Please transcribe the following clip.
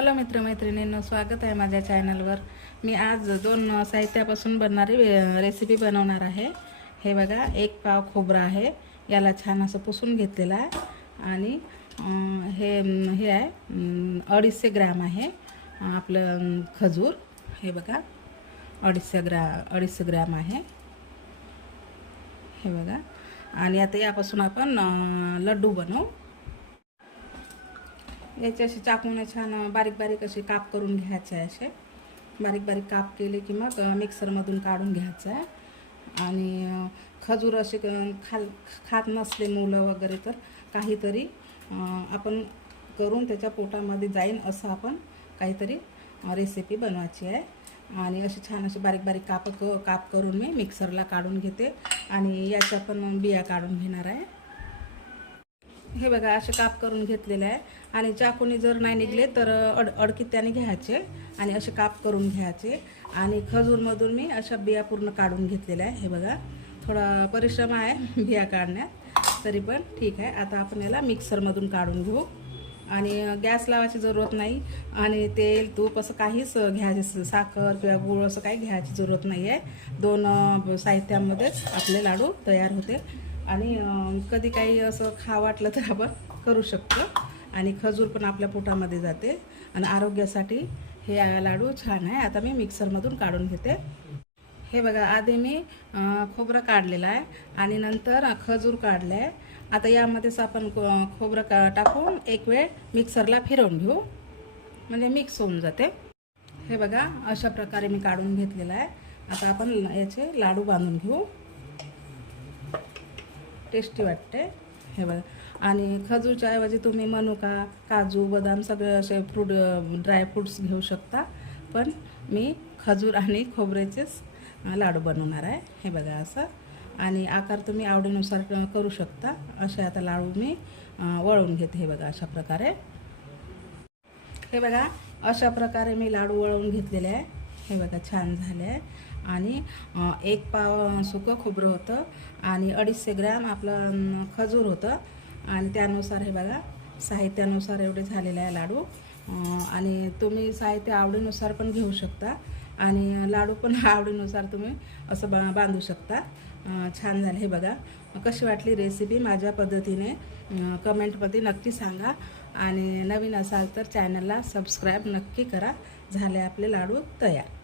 Hello मित्रमैत्रिणींनो स्वागत आहे माझ्या चॅनलवर. मी आज दोन साहित्यापासून बनणारी रेसिपी बनवणार आहे. हे बघा एक पाव खोबरं आहे. याला छान असं पुसून घेतलेलं आहे. आणि हे हे आहे अडीचशे ग्रॅम आहे आपलं खजूर. हे बघा अडीचशे ग्रा अडीचशे ग्रॅम आहे. हे बघा. आणि आता यापासून आपण लड्डू बनवू. याचे असे चाकूने छान बारीक बारीक असे काप करून घ्यायचे आहे असे. बारीक बारीक काप केले की मग मिक्सरमधून काढून घ्यायचं. आहे आणि खजूर असे क- खाल खात नसले मुलं वगैरे तर काहीतरी आपण करून त्याच्या पोटामध्ये जाईन असं आपण काहीतरी रेसिपी बनवायची आहे. आणि असे छान असे बारीक बारीक काप क काप करून मी मिक्सरला काढून घेते. आणि याच्या पण बिया काढून घेणार आहे. हे बघा असे काप करून घेतलेले आहे. आणि चाकूने जर नाही निघले तर अड अडकित्याने घ्यायचे आणि असे काप करून घ्यायचे. आणि खजूरमधून मी अशा बिया पूर्ण काढून घेतलेल्या आहे. हे बघा थोडा परिश्रम आहे बिया काढण्यात. तरी पण ठीक आहे. आता आपण याला मिक्सरमधून काढून घेऊ. आणि गॅस लावायची जरूरत नाही. आणि तेल तूप असं काहीच घ्यायचे साखर किंवा गूळ असं काही घ्यायची जरूरत नाही आहे दोन साहित्यांमध्येच आपले लाडू तयार होते आणि कधी काही असं खा वाटलं तर आपण करू शकतो. आणि खजूर पण आपल्या पोटामध्ये जाते. आणि आरोग्यासाठी हे लाडू छान आहे. आता मी मिक्सरमधून काढून घेते. हे बघा आधी मी खोबरं काढलेलं आहे. आणि नंतर खजूर काढलं आहे आता यामध्येच आपण खोबरं का टाकून एक वेळ मिक्सरला फिरवून घेऊ. म्हणजे मिक्स होऊन जाते. हे बघा अशा प्रकारे मी काढून घेतलेलं आहे. आता आपण याचे लाडू बांधून घेऊ. टेस्टी वाटते हे बघा. आणि खजूरच्या ऐवजी तुम्ही मनुका काजू बदाम सगळे असे फ्रूट ड्रायफ्रूट्स घेऊ शकता. पण मी खजूर आणि खोबऱ्याचेच लाडू बनवणार आहे. हे बघा असं. आणि आकार तुम्ही आवडीनुसार क- करू शकता. असे आता लाडू मी वळवून घेते हे बघा अशा प्रकारे. हे बघा अशा प्रकारे मी लाडू वळवून घेतलेले आहे. हे बघा छान झालं आहे आणि एक पाव सुकं खोबरं होतं आणि अडीचशे ग्रॅम आपलं खजूर होतं. आणि त्यानुसार हे बघा साहित्यानुसार एवढे झालेले आहे लाडू. आणि तुम्ही साहित्य आवडीनुसार पण घेऊ शकता. आणि लाडू पण आवडीनुसार तुम्ही असं बा बांधू शकता. छान झालं हे बघा. कशी वाटली रेसिपी माझ्या पद्धतीने कमेंटमध्ये नक्की सांगा. आणि नवीन असाल तर चॅनलला सबस्क्राईब नक्की करा. झाले आपले लाडू तयार.